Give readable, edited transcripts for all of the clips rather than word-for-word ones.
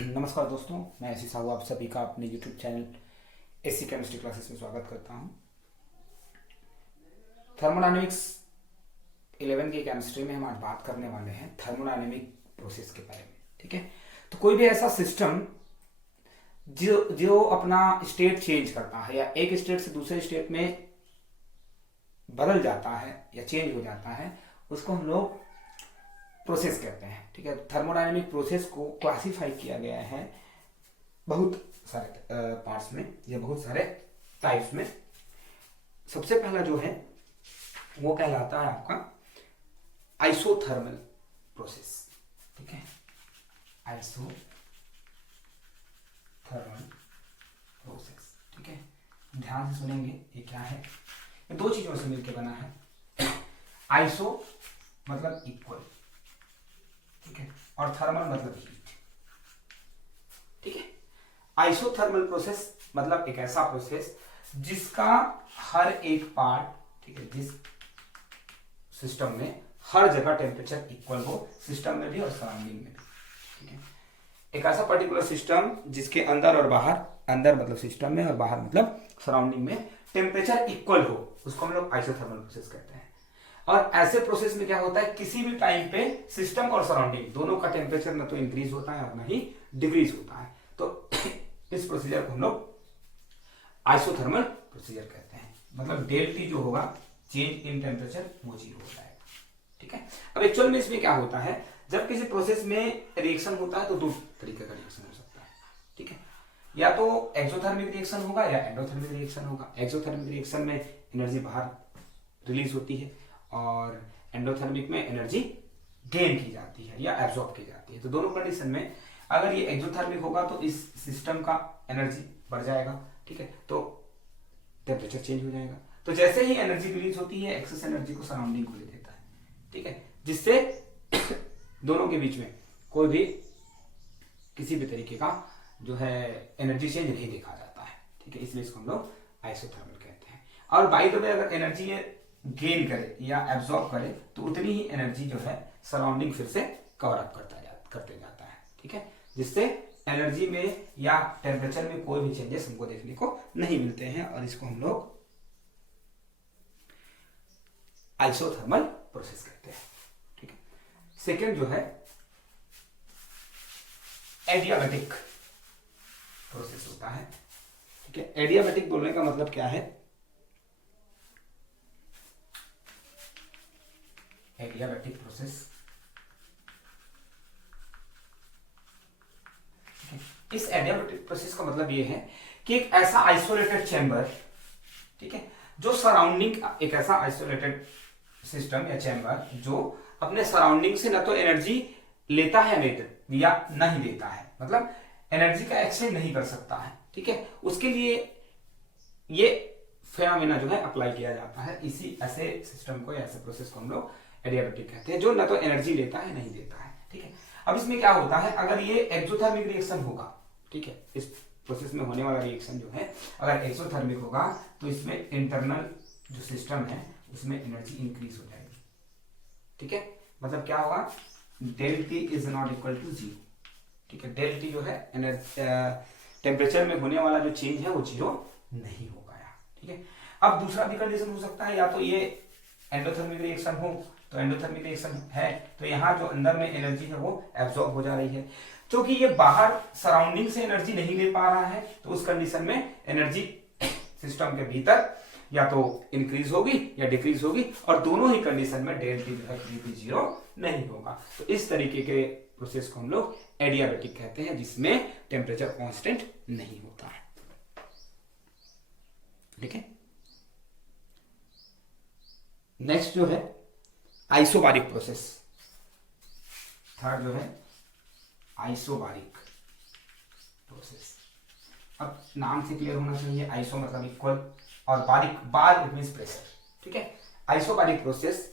नमस्कार दोस्तों, मैं एसी साहू आप सभी का अपने YouTube channel AC chemistry classes में स्वागत करता हूं। थर्मोडायनेमिक्स 11 की केमिस्ट्री में हम आज बात करने वाले हैं थर्मोडायनेमिक प्रोसेस के बारे में। ठीक है, तो कोई भी ऐसा सिस्टम जो जो अपना स्टेट चेंज करता है या एक स्टेट से दूसरे स्टेट में बदल जाता है या चेंज हो जाता है, उसको हम लोग प्रोसेस कहते हैं। ठीक है, थर्मोडायनेमिक प्रोसेस को क्लासिफाई किया गया है बहुत सारे पार्ट्स में या बहुत सारे टाइप्स में। सबसे पहला जो है वो कहलाता है आपका आइसोथर्मल प्रोसेस। ठीक है, आइसोथर्मल प्रोसेस। ठीक है, ध्यान से सुनेंगे ये क्या है। ये दो चीजों से मिलकर बना है। आइसो मतलब इक्वल, ठीक है, और थर्मल मतलब हीट। ठीक है, आइसोथर्मल प्रोसेस मतलब एक ऐसा प्रोसेस जिसका हर एक पार्ट, ठीक है, जिस सिस्टम में हर जगह टेम्परेचर इक्वल हो, सिस्टम में भी और सराउंडिंग में भी। ठीक है, एक ऐसा पर्टिकुलर सिस्टम जिसके अंदर और बाहर, अंदर मतलब सिस्टम में और बाहर मतलब सराउंडिंग में टेम्परेचर इक्वल हो, उसको हम लोग आइसोथर्मल प्रोसेस कहते हैं। और ऐसे प्रोसेस में क्या होता है, किसी भी टाइम पे सिस्टम और सराउंडिंग दोनों का टेम्परेचर ना तो इंक्रीज होता है और ना ही डिक्रीज होता है। तो इस प्रोसीजर को हम लोग आइसोथर्मल प्रोसीजर कहते हैं। मतलब डेल टी जो होगा, चेंज इन टेम्परेचर, वो जीरो हो जाएगा। ठीक है, अब एक्चुअल में इसमें क्या होता है, जब किसी प्रोसेस में रिएक्शन होता है तो दो तरीके का रिएक्शन हो सकता है। ठीक है, या तो एक्सोथर्मिक रिएक्शन होगा या एंडोथर्मिक रिएक्शन होगा। एक्सोथर्मिक रिएक्शन में एनर्जी बाहर रिलीज होती है और एंडोथर्मिक में एनर्जी गेन की जाती है या एब्जॉर्ब की जाती है। तो दोनों कंडीशन में अगर ये एक्सोथर्मिक होगा तो इस सिस्टम का एनर्जी बढ़ जाएगा। ठीक है, तो टेम्परेचर चेंज हो जाएगा। तो जैसे ही एनर्जी रिलीज होती है, एक्सेस एनर्जी को सराउंडिंग को ले देता है। ठीक है, जिससे दोनों के बीच में कोई भी किसी भी तरीके का जो है एनर्जी चेंज नहीं देखा जाता है। ठीक है, इसलिए इसको हम लोग आइसोथर्मल कहते हैं। और बाय द वे, अगर एनर्जी गेन करे या एब्जॉर्ब करे तो उतनी ही एनर्जी जो है सराउंडिंग फिर से कवर अप करते जाता है। ठीक है, जिससे एनर्जी में या टेम्परेचर में कोई भी चेंजेस हमको देखने को नहीं मिलते हैं, और इसको हम लोग आइसोथर्मल प्रोसेस कहते हैं। ठीक है, सेकेंड जो है एडियाबैटिक प्रोसेस होता है। ठीक है, एडियाबैटिक बोलने का मतलब क्या है, एडियाबैटिक प्रोसेस, इस एडियाबैटिक प्रोसेस का मतलब ये है कि एक ऐसा आइसोलेटेड चैम्बर, ठीक है, जो सराउंडिंग, एक ऐसा आइसोलेटेड सिस्टम या चैम्बर जो अपने सराउंडिंग से ना तो एनर्जी लेता है या नहीं देता है, मतलब एनर्जी का एक्सचेंज नहीं कर सकता है। ठीक है, उसके लिए ये फेनोमेना जो है अप्लाई किया जाता है। इसी ऐसे सिस्टम को या ऐसे प्रोसेस को हम लोग एडियाबैटिक कहते हैं, जो ना तो एनर्जी लेता है नहीं देता है। ठीक है, अब इसमें क्या होता है, अगर ये एक्सोथर्मिक रिएक्शन होगा, ठीक है, इस प्रोसेस में होने वाला रिएक्शन जो है अगर एक्सोथर्मिक होगा तो इसमें इंटरनल जो सिस्टम है उसमें एनर्जी इंक्रीज हो जाएगी। ठीक है, मतलब क्या होगा, del T is not equal to zero. ठीक है, डेल टी जो है टेम्परेचर में होने वाला जो चेंज है वो जीरो नहीं होगा। ठीक है, अब दूसरा भी कंडीशन हो सकता है, या तो ये एंडोथर्मिक रिएक्शन हो, तो एंडोथर्मिक रिएक्शन है तो यहाँ जो अंदर में एनर्जी है वो एब्जॉर्ब हो जा रही है। क्योंकि ये बाहर सराउंडिंग से एनर्जी नहीं ले पा रहा है, तो उस कंडीशन में एनर्जी सिस्टम के भीतर या तो इंक्रीज होगी या डिक्रीज होगी, और दोनों ही कंडीशन में डेल टी जो है जीरो नहीं होगा। तो इस तरीके के प्रोसेस को हम लोग एडियाबैटिक कहते हैं, जिसमें टेम्परेचर कांस्टेंट नहीं होता है। ठीक है, नेक्स्ट जो है आइसोबारिक प्रोसेस, थर्ड जो है आइसोबारिक प्रोसेस। अब नाम से क्लियर होना चाहिए, आइसो मतलब इक्वल और बारिक, बार इट मींस प्रेशर। ठीक है, आइसोबारिक प्रोसेस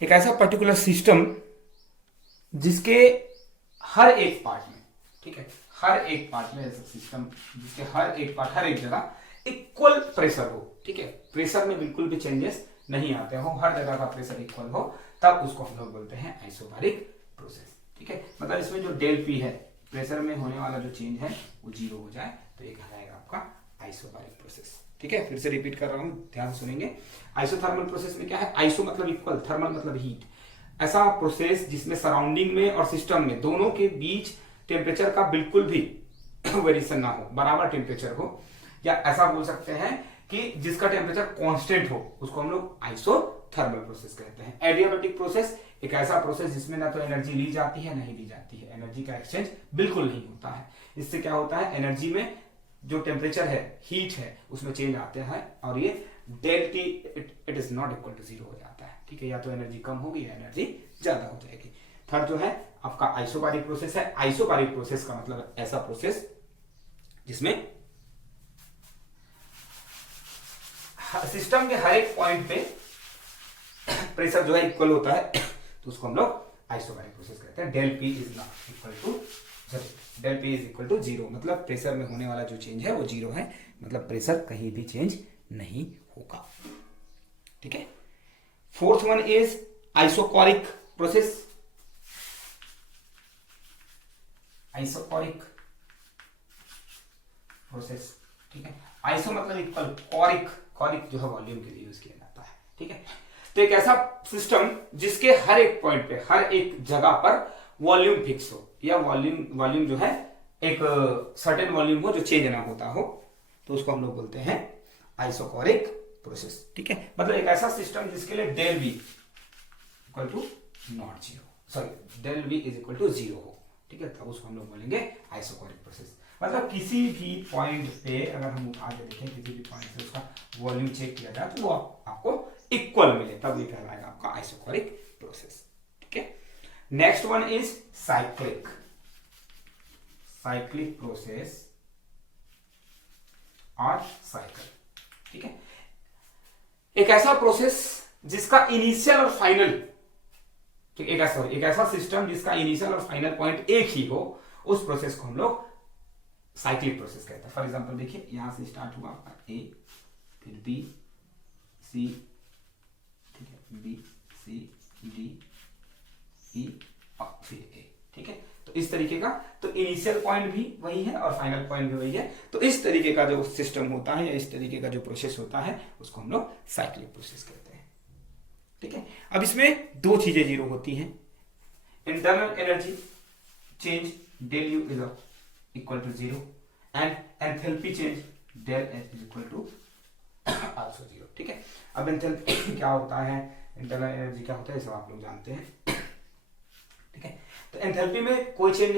एक ऐसा पर्टिकुलर सिस्टम जिसके हर एक पार्ट में, ठीक है, हर एक पार्ट में ऐसा सिस्टम जिसके हर एक पार्ट, हर एक जगह इक्वल प्रेशर हो। ठीक है, प्रेशर में बिल्कुल भी चेंजेस नहीं आते हो, हर जगह का प्रेशर इक्वल हो, तब उसको हम लोग बोलते हैं आइसोबारिक प्रोसेस। ठीक है, मतलब इसमें जो डेल पी है, प्रेशर में होने वाला जो चेंज है वो जीरो हो जाए, तो ये कहलाएगा आपका आइसोबैरिक प्रोसेस। ठीक है, फिर से रिपीट कर रहा हूँ, ध्यान से सुनेंगे। आइसोथर्मल प्रोसेस में क्या है, आइसो मतलब इक्वल, थर्मल मतलब हीट, ऐसा प्रोसेस जिसमें सराउंडिंग में और सिस्टम में दोनों के बीच टेम्परेचर का बिल्कुल भी वेरिएशन ना हो, बराबर टेम्परेचर हो, या ऐसा बोल सकते हैं कि जिसका टेम्परेचर कांस्टेंट हो, उसको हम लोग आइसोथर्मल प्रोसेस कहते हैं। एडियाबैटिक प्रोसेस एक ऐसा प्रोसेस जिसमें ना तो एनर्जी ली जाती है नहीं ली जाती है, एनर्जी का एक्सचेंज बिल्कुल नहीं होता है। इससे क्या होता है, एनर्जी में जो टेम्परेचर है, हीट है, उसमें चेंज आते हैं और ये del T it is not equal to zero हो जाता है। ठीक है, या तो एनर्जी कम होगी या एनर्जी ज्यादा हो जाएगी। थर्ड जो है आपका आइसोबैरिक प्रोसेस है। आइसोबैरिक प्रोसेस का मतलब ऐसा प्रोसेस जिसमें सिस्टम के हर एक पॉइंट पे प्रेशर जो है इक्वल होता है, तो उसको हम लोग आइसोबैरिक प्रोसेस कहते हैं। Del P is not equal to del P is equal to zero, मतलब प्रेशर में होने वाला जो चेंज है वो जीरो है, मतलब प्रेशर कहीं भी चेंज नहीं होगा। ठीक है, fourth one is isochoric process. Isochoric process, ठीक है, आइसो मतलब इक्वल, कोरिक, कोरिक जो है वॉल्यूम के लिए यूज किया जाता है। ठीक है, तो एक ऐसा सिस्टम जिसके हर एक पॉइंट पे, हर एक जगह पर वॉल्यूम फिक्स हो, या वॉल्यूम जो है एक सर्टेन वॉल्यूम हो जो चेंज ना होता हो, तो उसको हम लोग बोलते हैं आइसोकोरिक प्रोसेस। ठीक है, मतलब एक ऐसा सिस्टम जिसके लिए del V equal to not zero, sorry del V is equal to zero हो। ठीक है, तब उसको हम लोग बोलेंगे आइसोकोरिक प्रोसेस। मतलब किसी भी पॉइंट पे अगर हम आगे देखें, किसी भी पॉइंट पे उसका वॉल्यूम चेक किया जाए तो वो आपको इक्वल मिले, तब ये कहलाएगा आपका आइसोकोरिक प्रोसेस। ठीक है, next one is cyclic, cyclic process और साइकिल। ठीक है, एक ऐसा प्रोसेस जिसका इनिशियल और फाइनल, एक ऐसा सिस्टम जिसका इनिशियल और फाइनल पॉइंट एक ही हो, उस प्रोसेस को हम लोग साइक्लिक प्रोसेस कहते हैं। फॉर एग्जांपल देखिए, यहां से स्टार्ट हुआ आपका ए, फिर बी, सी, ठीक है, बी, सी, डी, ई और फिर ए। ठीक है, तो इस तरीके का, तो इनिशियल पॉइंट भी वही है और फाइनल पॉइंट भी वही है। तो इस तरीके का जो सिस्टम होता है या इस तरीके का जो प्रोसेस होता है, उसको हम लोग साइक्लिक प्रोसेस कहते हैं। ठीक है, अब इसमें दो चीजें जीरो होती हैं, internal energy change del U is equal to zero and enthalpy change del H is equal to also zero. ठीक है, अब एंथैल्पी क्या होता है, इंटरनल एनर्जी क्या होता है, सब आप लोग जानते हैं। ठीक है, तो एंथैल्पी में कोई चेंज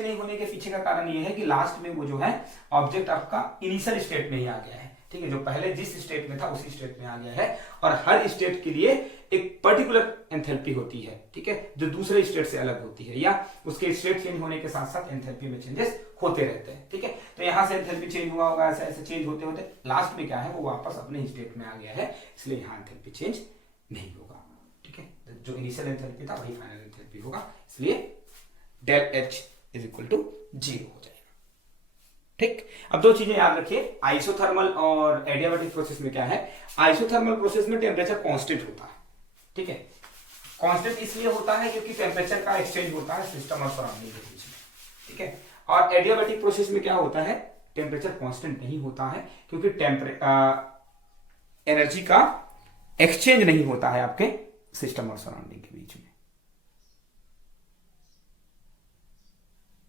नहीं होने के पीछे का कारण ये है कि लास्ट में वो जो है ऑब्जेक्ट आपका इनिशियल स्टेट में ही आ गया है। ठीक है, जो पहले जिस स्टेट में था उसी स्टेट में आ गया है, और हर स्टेट के लिए एक पर्टिकुलर एंथैल्पी होती है। ठीक है, जो दूसरे स्टेट से अलग होती है, या उसके स्टेट चेंज होने के साथ साथ एंथैल्पी में चेंजेस होते रहते हैं। ठीक है, तो यहां से एंथैल्पी चेंज हुआ होगा, ऐसे ऐसे चेंज होते होते लास्ट में क्या है, वो वापस अपने स्टेट में आ गया है, इसलिए यहाँ एंथैल्पी चेंज नहीं होगा। ठीक है, जो इनिशियल एंथैल्पी था वही फाइनल एंथैल्पी होगा, इसलिए del H is equal to zero हो जाएगा। ठीक, अब दो चीजें याद रखिए, आइसोथर्मल और एडियाबैटिक प्रोसेस में क्या है, आइसोथर्मल प्रोसेस में टेम्परेचर कांस्टेंट होता है। ठीक है, कांस्टेंट इसलिए होता है क्योंकि टेम्परेचर का एक्सचेंज होता है सिस्टम और सराउंडिंग के बीच में। ठीक है, और एडियाबैटिक प्रोसेस में क्या होता है, टेम्परेचर कांस्टेंट नहीं होता है क्योंकि एनर्जी का एक्सचेंज नहीं होता है आपके सिस्टम और सराउंडिंग के बीच में।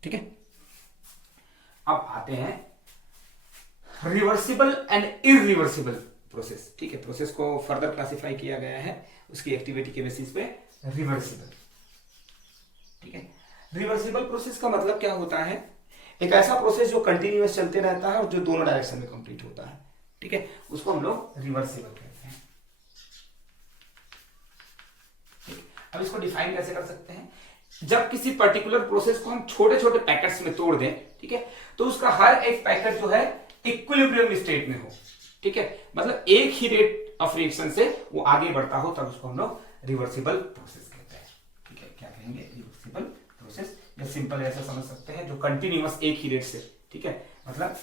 ठीक है, अब आते हैं रिवर्सिबल एंड इरिवर्सिबल प्रोसेस। ठीक है, प्रोसेस को फर्दर क्लासिफाई किया गया है उसकी एक्टिविटी के बेसिस पे, रिवर्सिबल। ठीक है, रिवर्सिबल प्रोसेस का मतलब क्या होता है, एक ऐसा प्रोसेस जो कंटिन्यूअस चलते रहता है और जो दोनों डायरेक्शन में कंप्लीट होता है। ठीक है, उसको हम लोग रिवर्सिबल कहते हैं। ठीक, अब इसको डिफाइन कैसे कर सकते हैं, जब किसी पर्टिकुलर प्रोसेस को हम छोटे छोटे पैकेट्स में तोड़ दें, ठीक है, तो उसका हर एक पैकेट जो है इक्विलिब्रियम स्टेट में हो। ठीक है, मतलब एक ही रेट ऑफ रिएक्शन से वो आगे बढ़ता हो, तब उसको हम लोग रिवर्सिबल प्रोसेस कहते हैं। ठीक है, क्या कहेंगे, रिवर्सिबल प्रोसेस। या सिंपल ऐसा समझ सकते हैं, जो कंटिन्यूअस एक ही रेट से, ठीक है, मतलब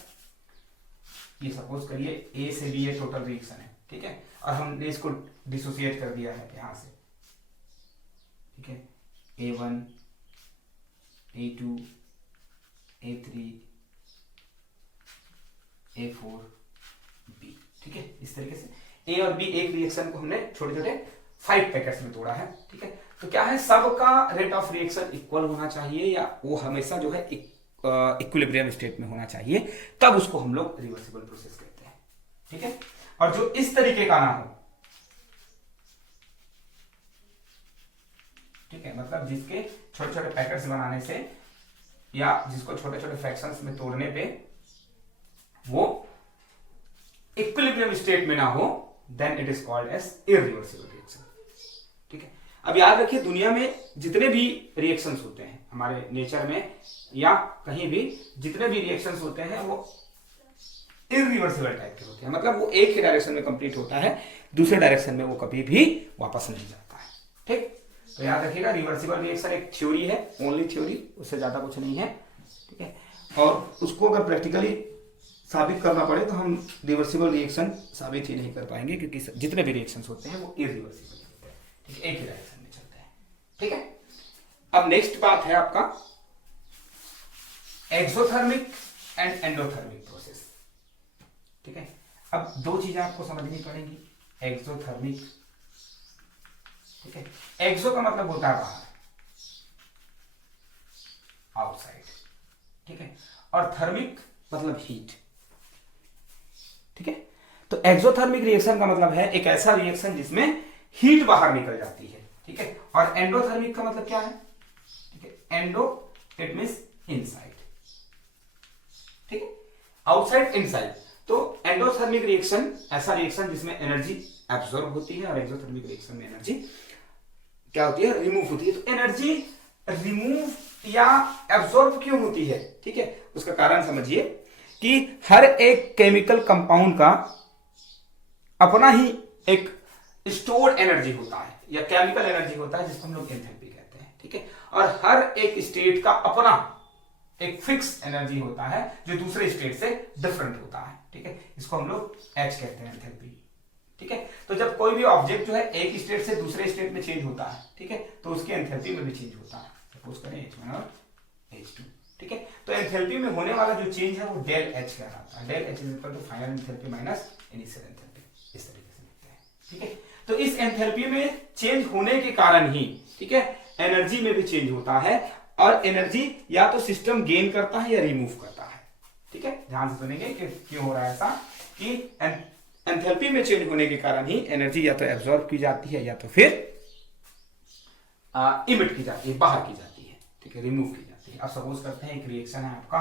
ये सपोज करिए ए से बी ये टोटल रिएक्शन है। ठीक है, और हमने इसको डिसोसिएट कर दिया है यहां से। ठीक है, A1, A2, A3 A4 B, ठीक है। इस तरीके से ए और बी एक रिएक्शन को हमने छोटे छोटे 5 पैकेट्स में तोड़ा है, ठीक है। तो क्या है, सबका रेट ऑफ रिएक्शन इक्वल होना चाहिए या वो हमेशा जो है इक्विलिब्रियम स्टेट में होना चाहिए, तब उसको हम लोग रिवर्सिबल प्रोसेस कहते हैं, ठीक है। और जो इस तरीके का ना हो, ठीक है, मतलब जिसके छोटे छोटे पैकेट्स बनाने से या जिसको छोटे छोटे फ्रैक्शंस में तोड़ने पे वो इक्विलिब्रियम स्टेट में ना हो, then it is called as irreversible reaction, ठीक है। अब याद रखिए, दुनिया में जितने भी रिएक्शंस होते हैं, हमारे नेचर में या कहीं भी जितने भी रिएक्शंस होते हैं वो इरिवर्सिबल टाइप के होते हैं, मतलब वो एक ही डायरेक्शन में कंप्लीट होता है, दूसरे डायरेक्शन में वो कभी भी वापस नहीं जाता है, ठीक। तो याद रखिएगा, रिवर्सिबल रिएक्शन एक थ्योरी है, ओनली थ्योरी, उससे ज्यादा कुछ नहीं है, ठीक है। और उसको अगर प्रैक्टिकली साबित करना पड़े तो हम रिवर्सिबल रिएक्शन साबित ही नहीं कर पाएंगे, क्योंकि जितने भी रिएक्शंस होते हैं वो इरिवर्सिबल होते हैं, ठीक है, एक ही डायरेक्शन में चलते हैं, ठीक है। अब नेक्स्ट बात है आपका एक्सोथर्मिक एंड एंडोथर्मिक प्रोसेस, ठीक है। अब दो चीजें आपको समझनी पड़ेंगी, एक्सोथर्मिक, ठीक है। एक्सो का मतलब होता है बाहर, आउटसाइड, ठीक है, और थर्मिक मतलब हीट, ठीक है। तो एक्सोथर्मिक रिएक्शन का मतलब है एक ऐसा रिएक्शन जिसमें हीट बाहर निकल जाती है, ठीक है। और एंडोथर्मिक का मतलब क्या है, ठीक है, एंडो इट मींस इनसाइड, ठीक है, आउटसाइड इनसाइड। तो एंडोथर्मिक रिएक्शन ऐसा रिएक्शन जिसमें एनर्जी एब्सॉर्ब होती है, और एक्सोथर्मिक रिएक्शन में एनर्जी क्या होती है, रिमूव होती है। तो एनर्जी रिमूव या एब्सॉर्ब क्यों होती है, ठीक है, उसका कारण समझिए कि हर एक केमिकल कंपाउंड का अपना ही एक स्टोर्ड एनर्जी होता है या केमिकल एनर्जी होता है, जिसको हम लोग एंथैल्पी कहते हैं, ठीक है। और हर एक स्टेट का अपना एक फिक्स एनर्जी होता है जो दूसरे स्टेट से डिफरेंट होता है, ठीक है। इसको हम लोग एच कहते हैं, एंथैल्पी, ठीक है। तो जब कोई भी ऑब्जेक्ट जो है एक स्टेट से दूसरे स्टेट में चेंज होता है, ठीक है, तो उसकी एंथैल्पी में भी चेंज होता है। सपोज करें H1 और H2, ठीक है। तो एंथैल्पी में होने वाला जो चेंज है वो डेल H कहलाता है। Del H is equal to final enthalpy minus initial enthalpy, इस तरीके से लिखते हैं, ठीक है। तो इस एंथैल्पी में चेंज होने के कारण ही, ठीक है, एनर्जी में भी चेंज होता है, और एनर्जी या तो सिस्टम गेन करता है या रिमूव करता है, ठीक है। ध्यान से सुनेंगे कि क्यों हो रहा है ऐसा, कि एंथैल्पी में चेंज होने के कारण ही एनर्जी या तो एब्सॉर्ब की जाती है या तो फिर इमिट की जाती है, बाहर की जाती है, ठीक है, रिमूव की जाती है। अब सपोज करते हैं एक रिएक्शन है आपका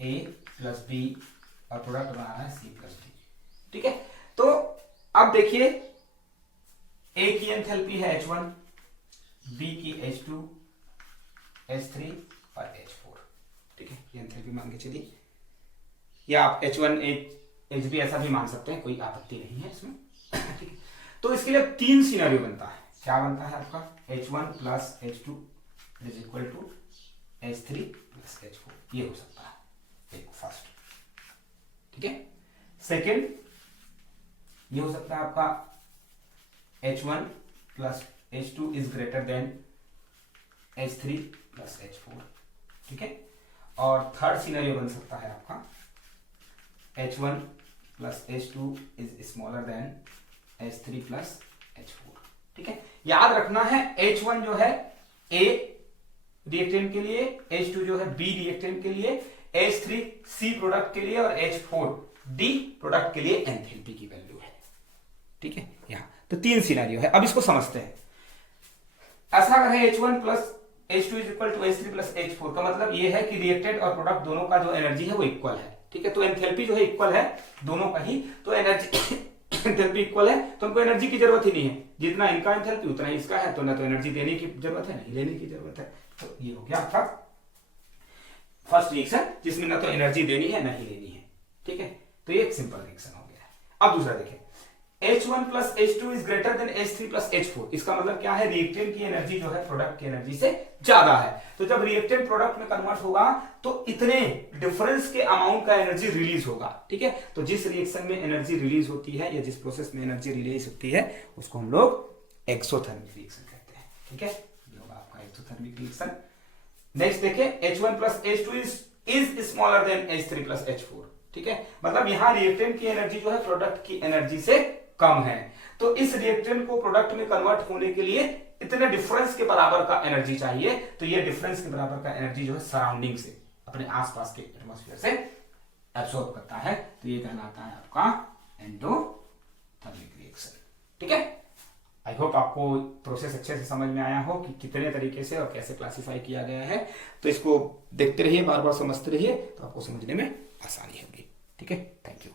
A प्लस बी और प्रोडक्ट बना रहा है C प्लस डी, ठीक है। तो अब देखिए, A की एंथैल्पी है H1, B की H2, H3 और H4, ठीक है, ये एंथैल्पी मान के चलिए, या आप H1 H भी ऐसा भी मान सकते हैं, कोई आपत्ति नहीं है इसमें, ठीक है। तो इसके लिए 3 सिनेरियो बनता है। क्या बनता है आपका, H1 plus H2 is equal to H3 plus H4, ये हो सकता है एक फर्स्ट, ठीक है। सेकेंड ये हो सकता है आपका H1 plus H2 is greater than H3 plus H4, ठीक है। और थर्ड सिनेरियो बन सकता है आपका H1 plus H2 is smaller than H3 plus H4, ठीक है। याद रखना है H1 जो है A रिएक्टेंट के लिए, H2 जो है B रिएक्टेंट के लिए, H3 C प्रोडक्ट के लिए और H4 D प्रोडक्ट के लिए एंथैल्पी की वैल्यू है, ठीक है। यहां तो 3 सिनेरियो है। अब इसको समझते हैं। ऐसा अगर है H1 plus H2 is equal to H3 plus H4 का मतलब ये है कि रिएक्टेंट और प्रोडक्ट दोनों का जो एनर्जी है वो इक्वल है, ठीक है। तो एंथैल्पी जो है इक्वल है दोनों का ही, तो एनर्जी एंथैल्पी इक्वल है तो हमको एनर्जी की जरूरत ही नहीं है, जितना इनका एंथैल्पी उतना ही इसका है, तो ना तो एनर्जी देने की जरूरत है नहीं लेने की जरूरत है। तो ये हो गया आपका फर्स्ट रिएक्शन, जिसमें ना तो एनर्जी देनी है ना ही लेनी है, ठीक है। तो ये एक सिंपल रिएक्शन हो गया। अब दूसरा देखिए, H1 plus H2 is greater than H3 plus H4, इसका मतलब क्या है, रिएक्टेंट की एनर्जी जो है प्रोडक्ट की एनर्जी से ज्यादा है। तो जब रिएक्टेंट प्रोडक्ट में कन्वर्ट होगा तो इतने डिफरेंस के अमाउंट का एनर्जी रिलीज होगा, ठीक है। तो जिस रिएक्शन में एनर्जी रिलीज होती है या जिस प्रोसेस में एनर्जी रिलीज होती है उसको हम लोग एक्सोथर्मिक रिएक्शन कहते हैं, ठीक है। ये होगा आपका एक्सोथर्मिक रिएक्शन। नेक्स्ट देखिए H1 plus H2 is smaller than H3 plus H4, ठीक है, मतलब यहां रिएक्टेंट की एनर्जी जो है प्रोडक्ट की एनर्जी से कम है, तो इस रिएक्टेंट को प्रोडक्ट में कन्वर्ट होने के लिए इतने डिफरेंस के बराबर का एनर्जी चाहिए, तो ये डिफरेंस के बराबर का एनर्जी जो है सराउंडिंग से, अपने आसपास के एटमॉस्फेयर से एब्सॉर्ब करता है, तो ये कहलाता है आपका एंडोथर्मिक रिएक्शन, ठीक है। आई होप आपको प्रोसेस अच्छे से समझ में आया हो कि कितने तरीके से और कैसे क्लासिफाई किया गया है, तो इसको देखते रहिए, बार बार समझते रहिए, तो आपको समझने में आसानी होगी, ठीक है। Thank you.